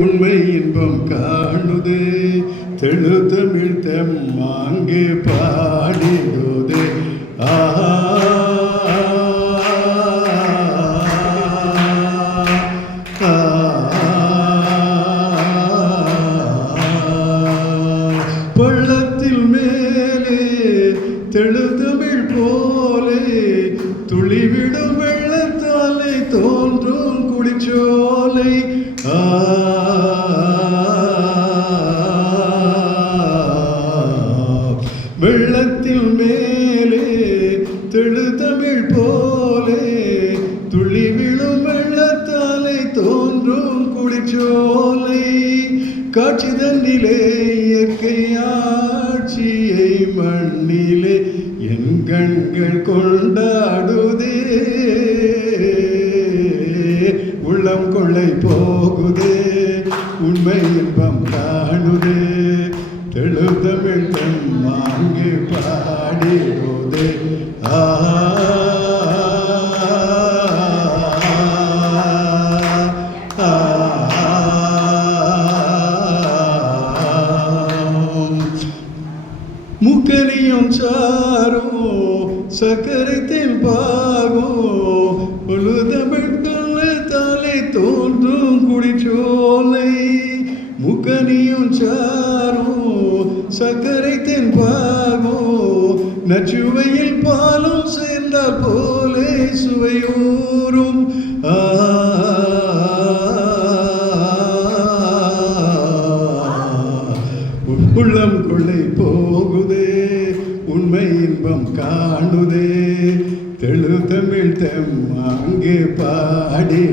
உண்மை இன்பம் காணுதே தெழுதமிழ் தெம்மாங்கே பாடிடுதே ஆஹா பள்ளத்தில் மேலே தெழுதமிழ் போலே துளிவிடும் வெள்ளத்தாலே தோன்றும் குடிச்சோலை வெள்ளத்தில் மேலே தெழுதமிழ் போலே துளி விழும் வெள்ளத்தாலே தோன்றும் குடிச்சோலை காட்சி தன்னிலே இயற்கை ஆட்சியை மண்ணிலே என் கண்கள் கொண்டாடுதே உள்ளம் கொள்ளை போகுதே உண்மை இன்பம் காணுதே தெழுதமிழ் தெம்மாங்கே பாடிடுதே முக்கனியும் சாரும் சக்கரை தெம்பாகும் பொழுதமிழ் தலை தோன்றும் குடிச்சோலை முக்கனியும் சாரும் சக்கரை தெம்பாகும் நச்சுவையில் பாலும் சேர்ந்தால் போலே சுவையூரும் உள்ளம் கொள்ளை போகுதே உண்மை இன்பம் காணுதே தெழுதமிழ் தெம்மாங்கே பாடி